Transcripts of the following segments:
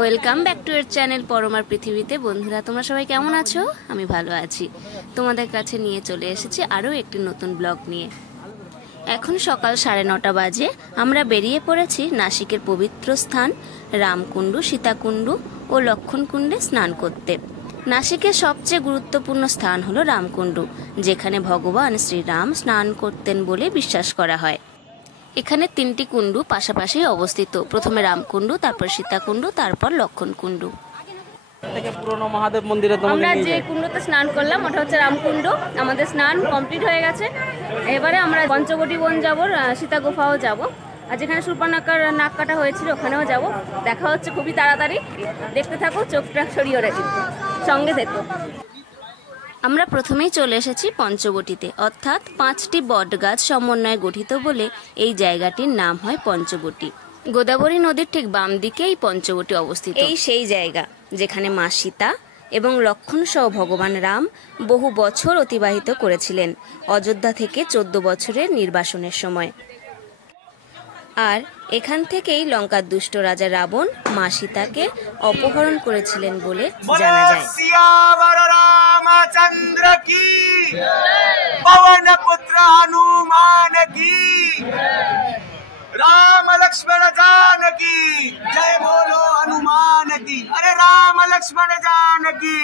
Welcome back to এর channel Parmar পৃথিবীতে। বন্ধুরা, তোমরা সবাই কেমন আছো? আমি ভালো আছি। তোমাদের কাছে নিয়ে চলে এসেছি আরও একটি নতুন ব্লগ নিয়ে। এখন সকাল 9:30 বাজে। আমরা বেরিয়ে পড়েছি নাসিকের পবিত্র স্থান রামকুণ্ডু, সীতাকুণ্ডু ও লক্ষণকুণ্ডে স্নান করতে। নাসিকের সবচেয়ে গুরুত্বপূর্ণ স্থান হলো রামকুণ্ডু, যেখানে ভগবান শ্রীরাম স্নান করতেন বলে বিশ্বাস করা হয়। এখানে 3টি কুণ্ডু পাশাপাশি অবস্থিত। প্রথমে রামকুণ্ডু, তারপর সীতাকুণ্ডু, তারপর লক্ষণকুণ্ডু। পুরনো মহাদেব মন্দিরে আমরা যে কুণ্ডুতে স্নান করলাম ওটা হচ্ছে রামকুণ্ডু। আমাদের স্নান কমপ্লিট হয়ে গেছে। এবারে আমরা পঞ্চবটি বন যাব, সীতা গুফাও যাব, আর যেখানে সুর্পনখার নাক কাটা হয়েছিল ওখানেও যাব। দেখা হচ্ছে খুবই তাড়াতাড়ি। দেখতে থাকো, চোখটা সরিয়ে রেখে সঙ্গে থেকো। আমরা প্রথমেই চলে এসেছি পঞ্চবটিতে, অর্থাৎ 5টি বট গাছ সমন্বয়ে গঠিত বলে এই জায়গাটির নাম হয় পঞ্চবটি। গোদাবরী নদীর ঠিক বাম দিকে এই পঞ্চবটি অবস্থিত। এই সেই জায়গা যেখানে মা সীতা এবং লক্ষ্মণ সহ ভগবান রাম বহু বছর অতিবাহিত করেছিলেন অযোধ্যা থেকে 14 বছরের নির্বাসনের সময়। আর এখান থেকেই লঙ্কার দুষ্ট রাজা রাবণ মা সীতাকে অপহরণ করেছিলেন বলে জানা যায়। रामचंद्र की पवन पुत्र हनुमान की राम लक्ष्मण जानकी जय बोलो हनुमान की। अरे राम लक्ष्मण जानकी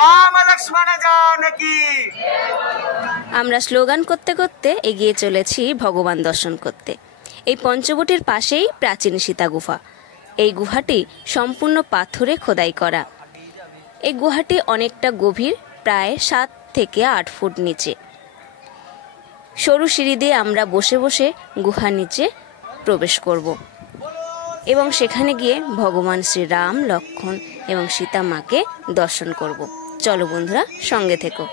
राम लक्ष्मण जानकी। আমরা স্লোগান করতে করতে এগিয়ে চলেছি ভগবান দর্শন করতে। এই পঞ্চবটির পাশেই প্রাচীন সীতা গুফা। এই গুহাটি সম্পূর্ণ পাথরে খোদাই করা। এই গুহাটি অনেকটা গভীর, প্রায় 7 থেকে 8 ফুট নিচে। সরু সিঁড়ি দিয়ে আমরা বসে বসে গুহার নিচে প্রবেশ করব এবং সেখানে গিয়ে ভগবান শ্রীরাম, লক্ষ্মণ এবং সীতা মাকে দর্শন করব। চলো বন্ধুরা, সঙ্গে থেকো।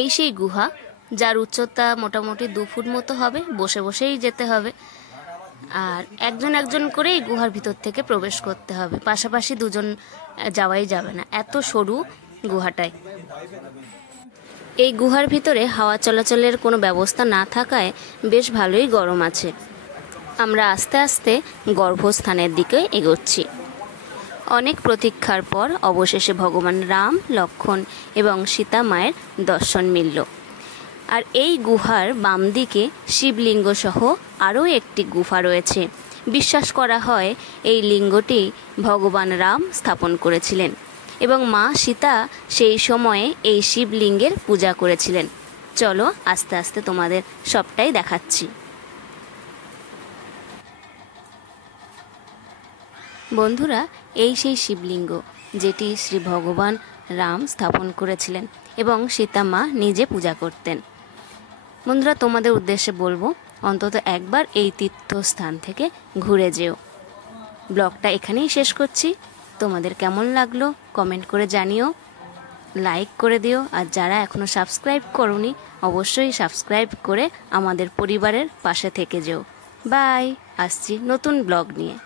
এই সেই গুহা, যার উচ্চতা মোটামুটি 2 ফুট মতো হবে। বসে বসেই যেতে হবে, আর একজন একজন করে এই গুহার ভিতর থেকে প্রবেশ করতে হবে। পাশাপাশি দুজন যাওয়াই যাবে না, এত সরু গুহাটায়। এই গুহার ভিতরে হাওয়া চলাচলের কোনো ব্যবস্থা না থাকায় বেশ ভালোই গরম আছে। আমরা আস্তে আস্তে গর্ভস্থানের দিকে এগোচ্ছি। অনেক প্রতীক্ষার পর অবশেষে ভগবান রাম, লক্ষ্মণ এবং সীতা মায়ের দর্শন মিলল। আর এই গুহার বাম দিকে শিবলিঙ্গ সহ আরও একটি গুফা রয়েছে। বিশ্বাস করা হয় এই লিঙ্গটি ভগবান রাম স্থাপন করেছিলেন এবং মা সীতা সেই সময়ে এই শিবলিঙ্গের পূজা করেছিলেন। চলো আস্তে আস্তে তোমাদের সবটাই দেখাচ্ছি। বন্ধুরা, এই সেই শিবলিঙ্গ যেটি শ্রী ভগবান রাম স্থাপন করেছিলেন এবং সীতা মা নিজে পূজা করতেন। বন্ধুরা, তোমাদের উদ্দেশ্যে বলবো, অন্তত একবার এই তীর্থস্থান থেকে ঘুরে যেও। ব্লগটা এখানেই শেষ করছি। তোমাদের কেমন লাগলো কমেন্ট করে জানিও, লাইক করে দিও, আর যারা এখনও সাবস্ক্রাইব করোনি অবশ্যই সাবস্ক্রাইব করে আমাদের পরিবারের পাশে থেকে যেও। বাই, আসছি নতুন ব্লগ নিয়ে।